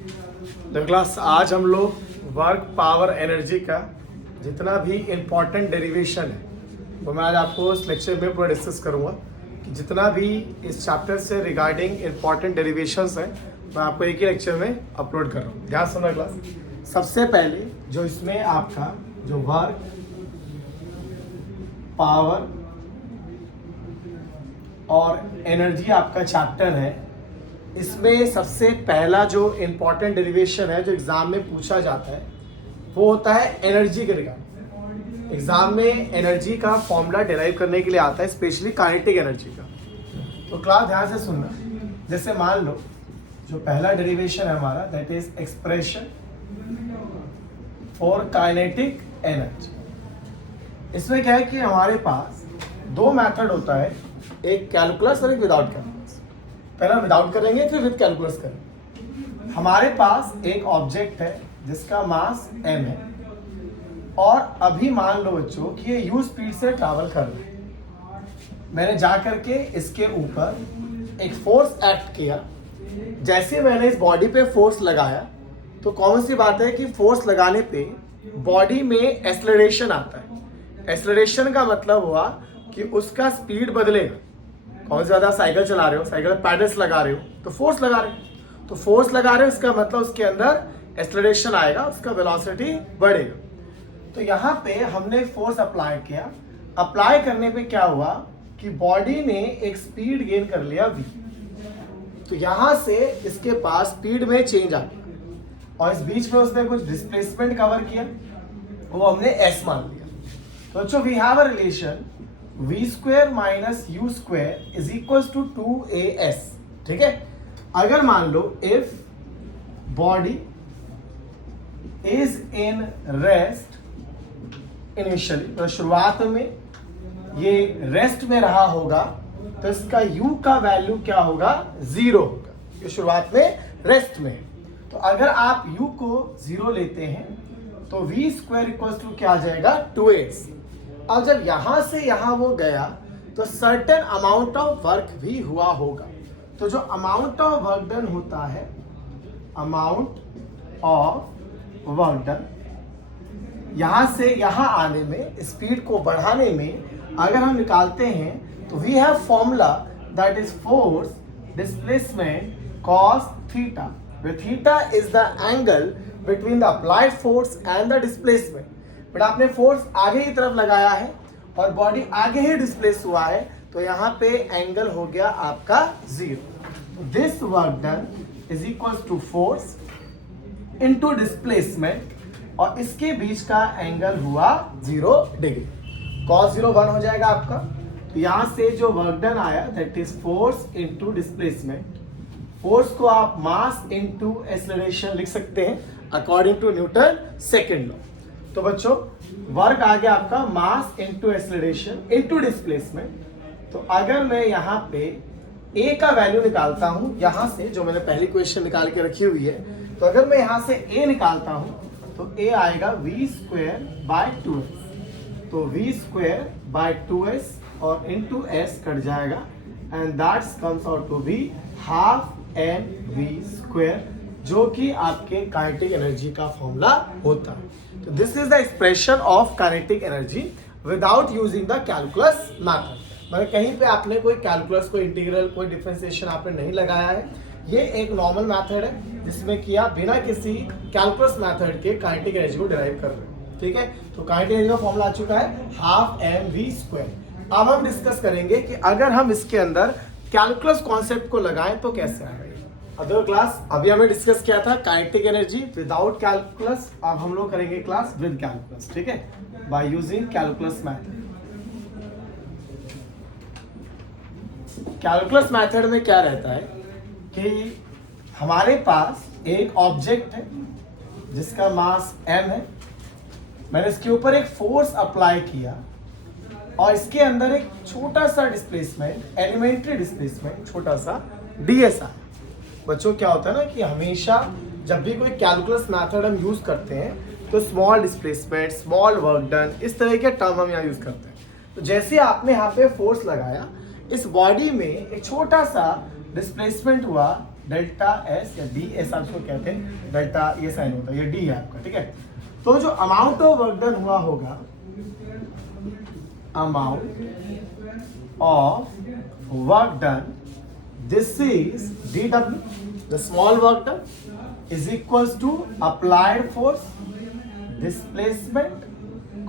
तो क्लास आज हम लोग वर्क पावर एनर्जी का जितना भी इम्पोर्टेंट डेरिवेशन है वो मैं आज आपको इस लेक्चर में पूरा डिस्कस करूँगा कि जितना भी इस चैप्टर से रिगार्डिंग इम्पोर्टेंट डेरिवेशंस हैं मैं आपको एक ही लेक्चर में अपलोड कर रहा हूँ। ध्यान सुनना क्लास। सबसे पहले जो इसमें आपका जो वर्क पावर और एनर्जी आपका चैप्टर है, इसमें सबसे पहला जो इम्पोर्टेंट डेरिवेशन है जो एग्जाम में पूछा जाता है वो होता है एनर्जी के रिगार्डिंग। एग्जाम में एनर्जी का फॉर्मूला डिराइव करने के लिए आता है, स्पेशली काइनेटिक एनर्जी का। तो क्लास ध्यान से सुनना। जैसे मान लो जो पहला डेरिवेशन है हमारा that is expression for kinetic energy. इसमें क्या है कि हमारे पास दो मेथड होता है, एक कैलकुलस और एक विदाउट कैलकुलस। पहला विदाउट करेंगे फिर विद कैलकुलस करेंगे। हमारे पास एक ऑब्जेक्ट है जिसका मास m है और अभी मान लो बच्चों कि ये u स्पीड से ट्रैवल कर रहा है। मैंने जा करके इसके ऊपर एक फोर्स एक्ट किया। जैसे मैंने इस बॉडी पे फोर्स लगाया तो कॉमन सी बात है कि फोर्स लगाने पे बॉडी में एक्सेलरेशन आता है। एक्सेलरेशन का मतलब हुआ कि उसका स्पीड बदलेगा। बहुत ज़्यादा साइकिल चला रहे हो, साइकिल पैडल्स लगा रहे हो तो फोर्स लगा रहे हो, तो फोर्स लगा रहे हो इसका मतलब उसके अंदर एक्सेलरेशन आएगा, उसका वेलोसिटी बढ़ेगा। तो यहाँ पे हमने फोर्स अप्लाई किया। अप्लाई करने पे क्या हुआ कि बॉडी ने एक स्पीड गेन कर लिया v। तो यहाँ से इसके पास स्पीड में चेंज आ गया और इस बीच में उसने कुछ डिस्प्लेसमेंट कवर किया, वो हमने s मान लिया। तो बच्चों we have a relation v square minus u square is equal to 2as। ठीक है। अगर मान लो if body is in rest initially, तो शुरुआत में ये रेस्ट में रहा होगा तो इसका u का वैल्यू क्या होगा, 0 होगा। ये शुरुआत में रेस्ट में है। तो अगर आप u को 0 लेते हैं तो v स्क्वायर इक्वल टू क्या आ जाएगा, 2as। अब जब यहां से यहां वो गया तो सर्टेन अमाउंट ऑफ वर्क भी हुआ होगा। तो जो अमाउंट ऑफ वर्क डन होता है, अमाउंट ऑफ वर्क डन, यहां से यहां आने में, स्पीड को बढ़ाने में अगर हम निकालते हैं तो we have formula that is force displacement cos theta, where theta is the angle between the applied force and the displacement। But आपने फोर्स आगे की तरफ लगाया है और बॉडी आगे ही डिस्प्लेस हुआ है तो यहाँ पे एंगल हो गया आपका 0। This work done is equal to force into displacement और इसके बीच का एंगल हुआ 0 डिग्री। cos 0 1 हो जाएगा आपका। तो यहाँ से जो वर्क डन आया that is force into displacement. Force को आप मास इनटू एक्सेलरेशन लिख सकते हैं according to Newton second law. तो बच्चों वर्क आ गया आपका mass into acceleration into displacement. तो अगर मैं यहाँ पे a का वैल्यू निकालता हूँ यहाँ से, जो मैंने पहली क्वेश्चन निकाल के रखी हुई है, तो अगर मैं यहाँ से a निकालता हूँ तो a आएगा v स्क्वायर बाय 2s। तो v स्क्वायर बाय 2s और इनटू s कट जाएगा and that's comes out to be half mv square, जो कि आपके काइनेटिक एनर्जी का फॉर्मूला होता है। तो this is the expression of kinetic energy without using the calculus method. मतलब कहीं पे आपने कोई कैलकुलस, कोई इंटीग्रल, कोई डिफरेंशिएशन आपने नहीं लगाया है। ये एक नॉर्मल मेथड है जिसमें कि आप बिना किसी कैलकुलस मेथड के काइनेटिक एनर्जी को डिराइव कर रहे हैं। ठीक है। तो काइनेटिक एनर्जी का फॉर्मूला आ चुका है हाफ mv स्क्वायर। अब हम डिस्कस करेंगे कि अगर हम इसके अंदर कैलकुलस कॉन्सेप्ट को लगाएं तो कैसे आएगा। अदर क्लास अभी हमने डिस्कस किया था काइनेटिक एनर्जी विदाउट कैलकुलस। अब हम लोग करेंगे क्लास विद कैलकुलस। ठीक है, by using calculus method. Calculus method में क्या रहता है कि हमारे पास एक ऑब्जेक्ट है जिसका मास m है। मैंने इसके ऊपर एक फोर्स अप्लाई किया और इसके अंदर एक छोटा सा डिस्प्लेसमेंट, एलिमेंट्री डिस्प्लेसमेंट, छोटा सा ds है। बच्चों क्या होता है ना कि हमेशा जब भी कोई कैलकुलस मेथड हम यूज करते हैं तो small displacement, small work done, इस तरह के टर्म हम यहाँ यूज करते हैं। तो जैसे आपने यहाँ पे फोर्स लगाया, इस बॉडी में एक छोटा सा डिस्प्लेसमेंट हुआ डेल्टा एस या डी एस आप इसको कहते हैं, डेल्टा ये साइन होता है, ये डी है आपका, ठीक है। तो जो अमाउंट ऑफ वर्क डन हुआ होगा, amount of work done, this is D W, the small work done is equals to applied force displacement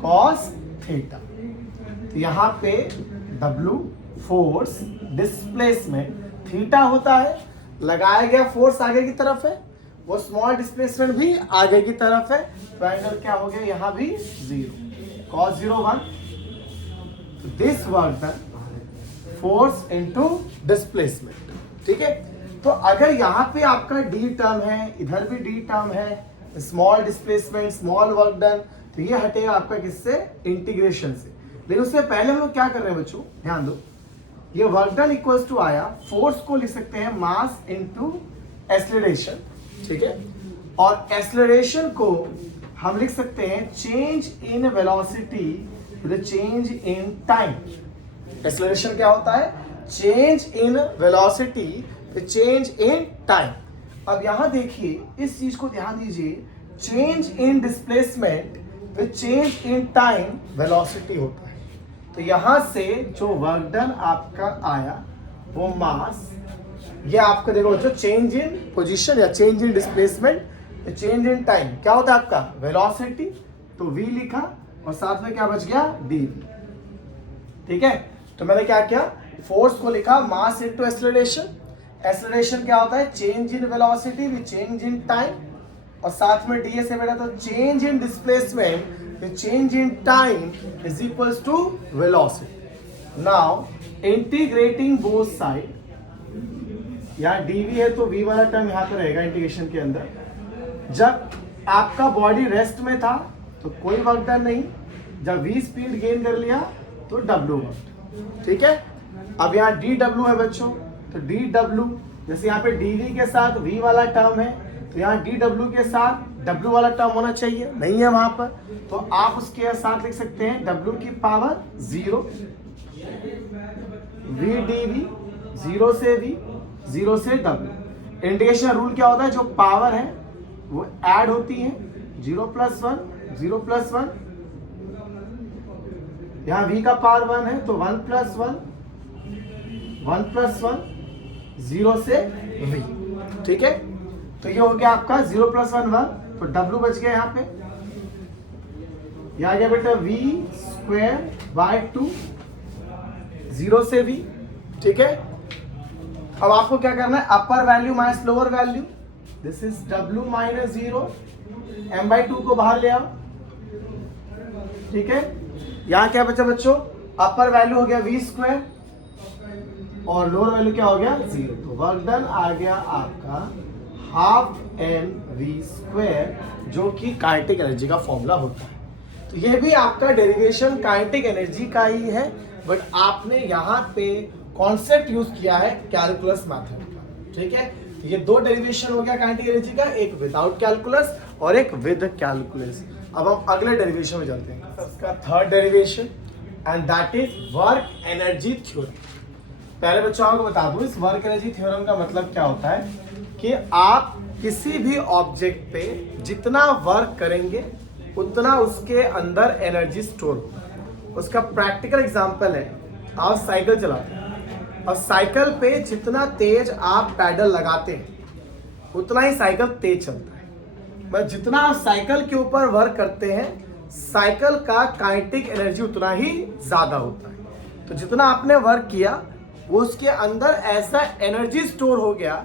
cos theta. तो यहाँ पे W फोर्स डिस्प्लेसमेंट, थीटा होता है, लगाया गया फोर्स आगे की तरफ है, वो स्मॉल डिस्प्लेसमेंट भी आगे की तरफ है, तो एंगल क्या हो गया यहाँ भी 0, cos 0 1, this work done force into displacement, ठीक है। तो अगर यहाँ पे आपका डी टर्म है, इधर भी डी टर्म है, small displacement small work done, तो ये हटेगा आपका किससे, इंटीग्रेशन से। लेकिन उससे पहले हम लोग क्या कर रहे हैं बच्चों, ध्यान दो, ये वर्क डन इक्वल्स टू आया, फोर्स को लिख सकते हैं मास इनटू एक्सेलरेशन, ठीक है। और एक्सेलरेशन को हम लिख सकते हैं change in velocity with change in time. Acceleration क्या होता है, change in velocity with change in time. अब यहां देखिए, इस चीज को ध्यान दीजिए, change in displacement with change in time velocity होता है। तो यहां से जो वर्क डन आपका आया वो मास, ये आपका देखो जो चेंज इन पोजीशन या change in displacement, change in time क्या होता है आपका, वेलोसिटी, तो v लिखा और साथ में क्या बच गया, d, ठीक है। तो मैंने क्या किया, फोर्स को लिखा मास इनटू एक्सेलरेशन, एक्सेलरेशन क्या होता है, change in velocity with change in time, और साथ में ds से बेटा, तो change in displacement with change in time is equals to velocity. Now integrating both side, यहाँ dv है तो v वाला टर्म यहाँ पे रहेगा इंटीग्रेशन के अंदर। जब आपका बॉडी रेस्ट में था तो कोई वर्क डन नहीं, जब v स्पीड गेन कर लिया तो w वर्क, ठीक है। अब यहाँ dw है बच्चों, तो dw जैसे यहाँ पे dv के साथ v वाला टर्म है, तो यहाँ dw के साथ w वाला टर्म होना चाहिए, नहीं है वहां पर, तो आप उसके साथ लिख सकते हैं w की पावर 0, v dv, 0 से v, 0 से w। इंटीग्रेशन रूल क्या होता है, जो पावर है वो ऐड होती है, 0 + 1, 0 + 1, यहाँ v का पावर 1 है तो 1 + 1, 1 + 1, 0 से v, ठीक है। तो ये हो गया आपका 0 + 1 1, तो w बच गया यहाँ पे, यहाँ गया बेटा v² 2, 0 से v, ठीक है। अब आपको क्या करना है, अपर value minus lower value, this is w - 0, m/2 को बाहर ले आओ, ठीक है। यहाँ क्या बचा बच्चों, अपर वैल्यू हो गया v² और लोअर वैल्यू क्या हो गया 0, तो वर्क डन आ गया आपका ½ mv², जो कि काइनेटिक एनर्जी का फॉर्मूला होता है। तो ये भी आपका डेरिवेशन काइनेटिक एनर्जी का ही है, बट आपने यहाँ पे कॉन्सेप्ट यूज किया है कैलकुलस मेथड का, ठीक है। तो ये दो डेरिवेशन हो गया काइनेटिक एनर्जी का, एक विदाउट कैलकुलस और एक विद कैलकुलस। अब हम अगले डेरिवेशन में चलते हैं, इसका third derivation, and that is work energy theorem. पहले बच्चों आपको बता दूं, इस वर्क एनर्जी थ्योरम का मतलब क्या होता है कि आप किसी भी ऑब्जेक्ट पे जितना वर्क करेंगे उतना उसके अंदर एनर्जी स्टोर होगा। उसका प्रैक्टिकल एग्जांपल है, आप साइकिल चलाते हैं और साइकिल पे जितना तेज आप पैडल लगाते हैं उतना ही साइकिल तेज चलता है। मतलब जितना आप साइकिल के ऊपर वर्क करते हैं, साइकिल का काइनेटिक एनर्जी उतना ही ज्यादा होता है। तो जितना आपने वर्क किया वो उसके अंदर ऐसा एनर्जी स्टोर हो गया,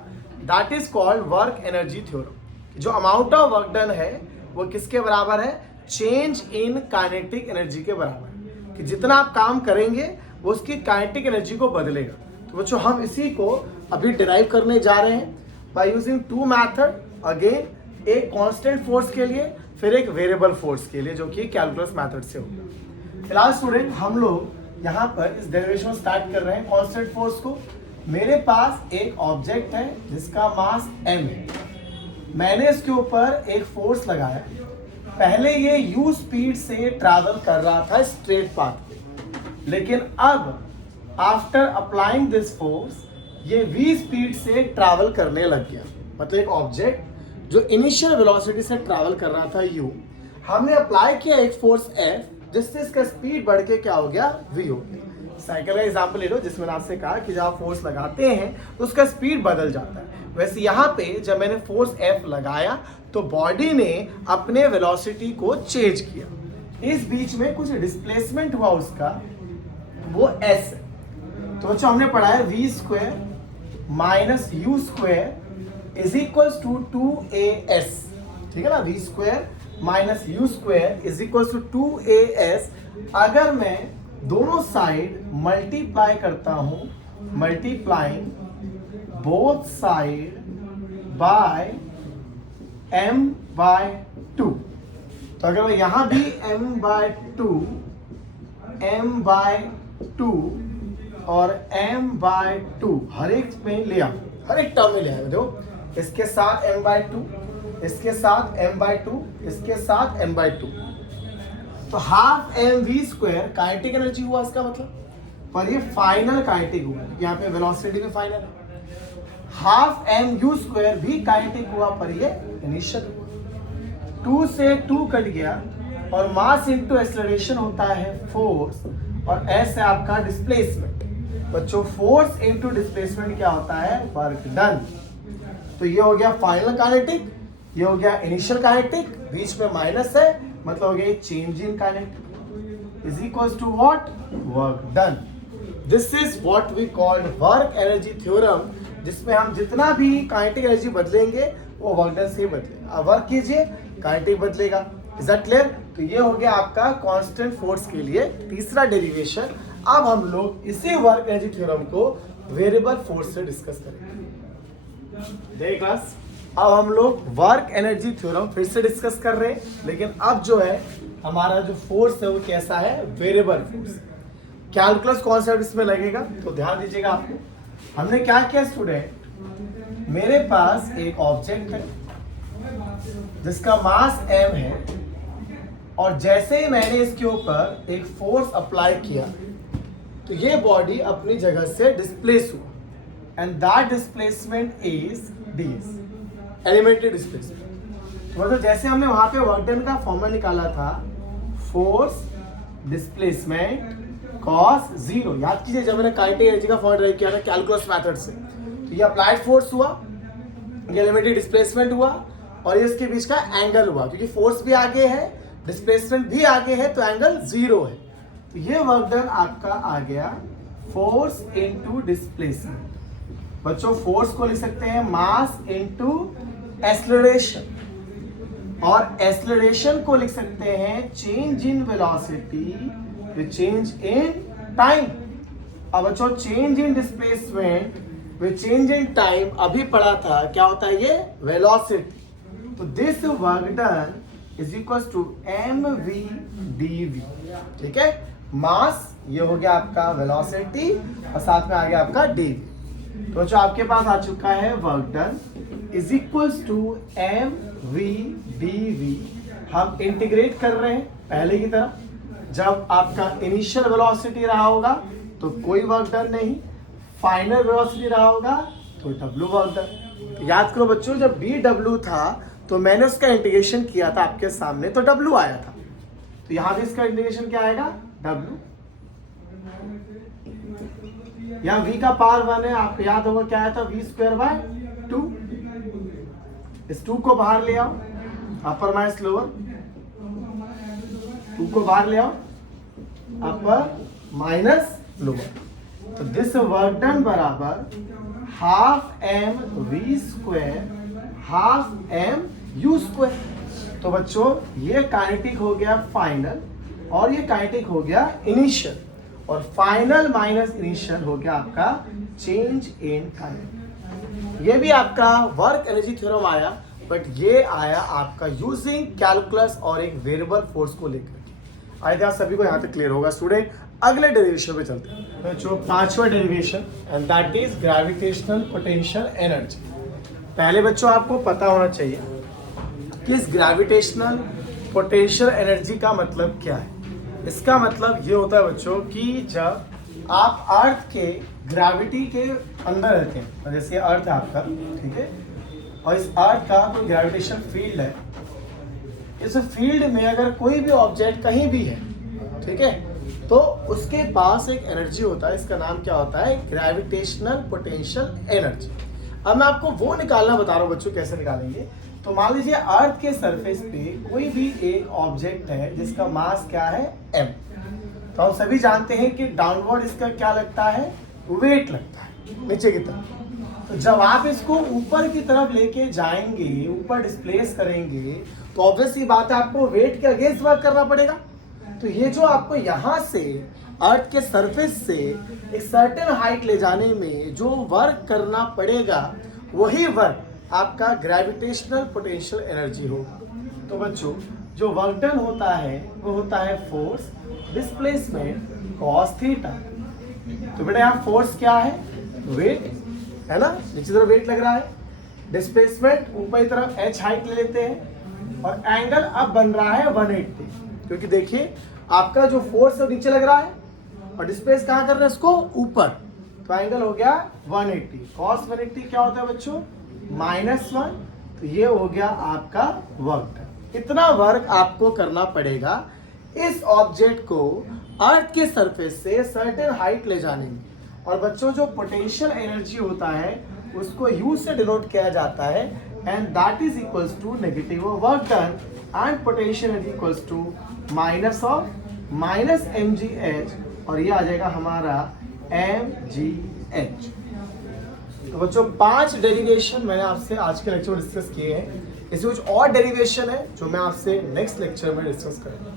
that is called work energy theorem. जो अमाउंट ऑफ वर्क डन है वो किसके बराबर है, चेंज इन काइनेटिक एनर्जी के बराबर है, कि जितना आप काम करेंगे वो उसकी काइनेटिक एनर्जी को बदलेगा। तो बच्चों हम इसी को अभी डिराइव करने जा रहे हैं by using two method, again एक कांस्टेंट फोर्स के लिए, फिर एक वेरिएबल फोर्स के लिए, जो कि कैलकुलस मेथड से होगा। फिलहाल स्टूडेंट हम लोग यहाँ पर इस डेरिवेशन स्टार्ट कर रहे हैं कांस्टेंट फोर्स को। मेरे पास एक ऑब्जेक्ट है जिसका मास m है, मैंने इसके ऊपर एक फोर्स लगाया। पहले ये u स्पीड से ट्रैवल कर रहा था स्ट्रेट पाथ पे, लेकिन अब आफ्टर अप्लाइंग दिस फोर्स ये v स्पीड से ट्रैवल करने लग गया। मतलब एक ऑब्जेक्ट जो इनिशियल वेलोसिटी से ट्रैवल कर रहा था u, हमने अप्लाई किया एक फोर्स f, जिससे इसका स्पीड बढ़ के क्या हो गया, v हो गया। साइकिल का एग्जाम्पल ले लो, जिसमें आपसे कहा कि जब आप फोर्स लगाते हैं तो उसका स्पीड बदल जाता है। वैसे यहाँ पे जब मैंने फोर्स F लगाया तो बॉडी ने अपने वेलोसिटी को चेंज किया। इस बीच में कुछ डिस्प्लेसमेंट हुआ उसका, वो S है। तो बच्चों हमने पढ़ा है v square minus u square is equals to 2as, ठीक है ना। v square minus u square is equals to 2as। अगर मैं दोनों साइड मल्टीप्लाई करता हूं, multiplying both side by m/2, तो अगर मैं यहां भी m/2 और m/2 हर एक में ले आऊं, हर एक टर्म में ले आऊं। देखो इसके साथ m/2, इसके साथ m/2, इसके साथ m/2, तो half mv square kinetic energy हुआ इसका मतलब, पर ये फाइनल काइनेटिक हुआ। यहाँ पे वेलोसिटी भी फाइनल है। हाफ mu स्क्वायर भी काइनेटिक हुआ, पर ये इनिशियल हुआ। 2 से 2 कट गया और मास इनटू एक्सेलरेशन होता है फोर्स, और s है आपका डिस्प्लेसमेंट। बच्चों फोर्स इनटू डिस्प्लेसमेंट क्या होता है, वर्क डन। तो ये हो गया फाइनल काइनेटिक, ये हो गया इनिशियल काइनेटिक, बीच में माइनस है, मतलब हो गया change in kinetic is equals to what, work done. This is what we call work energy theorem, जिसमें हम जितना भी काइनेटिक एनर्जी बदलेंगे वो वर्क डन से ही बदलेगा। अब वर्क कीजिए, काइनेटिक बदलेगा। Is that clear? तो ये हो गया आपका कांस्टेंट फोर्स के लिए तीसरा डेरिवेशन। अब हम लोग इसी वर्क एनर्जी थ्योरम को वेरिएबल फोर्स से डिस्कस करेंगे। देख क्लास, अब हम लोग वर्क एनर्जी थ्योरम फिर से डिस्कस कर रहे हैं, लेकिन अब जो है हमारा जो फोर्स है वो कैसा है, वेरिएबल फोर्स। कैलकुलस कॉन्सेप्ट इसमें लगेगा, तो ध्यान दीजिएगा। आपको हमने क्या किया स्टूडेंट, मेरे पास एक ऑब्जेक्ट है जिसका मास m है, और जैसे ही मैंने इसके ऊपर एक फोर्स अप्लाई किया तो ये बॉडी अपनी जगह से डिस्प्लेस हुआ, and that displacement is ds, elementary displacement. तो मतलब जैसे हमने वहां पे वर्क डन का फॉर्मूला निकाला था, फोर्स डिस्प्लेसमेंट कॉस 0। याद कीजिए जब मैंने काइनेटिक एनर्जी का फॉर्मूला किया था कैलकुलस मेथड से, तो ये अप्लाइड फोर्स हुआ, ये एलिमेंट्री डिस्प्लेसमेंट हुआ, और ये इसके बीच का एंगल हुआ, क्योंकि फोर्स भी आगे है, डिस्प्लेसमेंट भी आगे है, तो एंगल 0 है। तो ये वर्क डन आपका आ गया फोर्स इनटू डिस्प्लेसमेंट। बच्चों फोर्स को लिख सकते हैं मास इनटू एक्सेलरेशन, और एक्सेलरेशन को लिख सकते हैं change in velocity with change in time. अब बच्चों change in displacement with change in time अभी पढ़ा था, क्या होता है ये, वेलोसिटी। तो this work done is equal to mv dv, ठीक है। मास ये हो गया आपका वेलोसिटी, और साथ में आ गया आपका dv। तो जो आपके पास आ चुका है work done is equals to mv dv। हम इंटीग्रेट कर रहे हैं पहले की तरह। जब आपका इनिशियल वेलोसिटी रहा होगा तो कोई वर्क डन नहीं, फाइनल वेलोसिटी रहा होगा तो w वर्क डन। याद करो बच्चों, जब dw था तो मैंने उसका इंटीग्रेशन किया था आपके सामने, तो w आया था। तो यहां भी इसका इंटीग्रेशन क्या आएगा, w। यहाँ v का पावर 1 है, आपको याद होगा क्या आया था, v स्क्वायर बाय 2। इस 2 को बाहर ले आओ, अपर माइनस लोअर, 2 को बाहर ले आओ, अपर माइनस लोअर। तो दिस वर्क डन बराबर half m v square half m u square. तो बच्चों ये काइनेटिक हो गया फाइनल, और ये काइनेटिक हो गया इनिशियल, और फाइनल माइनस इनिशियल हो गया आपका चेंज इन काइनेटिक। ये भी आपका वर्क एनर्जी थ्योरम आया, बट ये आया आपका यूजिंग कैलकुलस और एक वेरिएबल फोर्स को लेकर। आई थिंक सभी को यहाँ तक क्लियर होगा स्टूडेंट। अगले डेरिवेशन पे चलते हैं, जो पांचवा derivation, and that is gravitational potential energy. पहले बच्चों आपको पता होना चाहिए कि इस ग्रेविटेशनल पोटेंशियल एनर्जी का मतलब क्या है। इसका मतलब ये होता है बच्चों कि जब आप अर्थ के ग्रेविटी के अंदर रहते हैं, तो जैसे अर्थ है आपका, ठीक है, और इस अर्थ का कोई ग्रेविटेशन फील्ड है। इस फील्ड में अगर कोई भी ऑब्जेक्ट कहीं भी है, ठीक है, तो उसके पास एक एनर्जी होता है, इसका नाम क्या होता है, ग्रेविटेशनल पोटेंशियल एनर्जी। अब मैं आपको वो निकालना बता रहा हूँ बच्चों, कैसे निकालेंगे। तो मान लीजिए अर्थ के सरफेस पे कोई भी एक ऑब्जेक्ट है जिसका मास क्या है, m। तो हम सभी जानते हैं कि डाउनवर्ड इसका क्या लगता है, वेट लगता है नीचे की तरफ। तो जब आप इसको ऊपर की तरफ लेके जाएंगे, ऊपर डिस्प्लेस करेंगे, तो ऑब्वियस सी बात है आपको वेट के अगेंस्ट वर्क करना पड़ेगा। तो ये जो आपको यहाँ से अर्थ के सरफेस से एक सर्टेन हाइट ले जाने में जो वर्क करना पड़ेगा, वही वर्क आपका ग्रेविटेशनल पोटेंशियल एनर्जी होगा। तो बच्चों जो वर्क डन होता है वो होता है फोर्स डिस्प्लेसमेंट कॉस थीटा। तो बेटा यहाँ फोर्स क्या है, वेट है ना, नीचे तरफ वेट लग रहा है, डिस्प्लेसमेंट ऊपर की तरफ h हाइट ले लेते हैं, और एंगल अब बन रहा है 180, क्योंकि देखिए आपका जो फोर्स है नीचे लग रहा है और डिस्प्लेस कहाँ कर रहे हैं इसको, ऊपर। तो एंगल हो गया 180, कॉस 180 क्या होता है बच्चों, -1। तो ये हो गया आपका वर्क। इतना वर्क आपको करना पड़ेगा इस ऑब्जेक्ट को अर्थ के सरफेस से सर्टेन हाइट ले जाने में। और बच्चों जो पोटेंशियल एनर्जी होता है उसको U से डिनोट किया जाता है, and that is equals to negative work done and potential energy equals to minus mgh, और ये आ जाएगा हमारा mgh। तो बच्चों 5 डेरिवेशन मैंने आपसे आज के लेक्चर में डिस्कस किए हैं। इसमें कुछ और डेरिवेशन है जो मैं आपसे नेक्स्ट लेक्चर में डिस्कस करूंगा।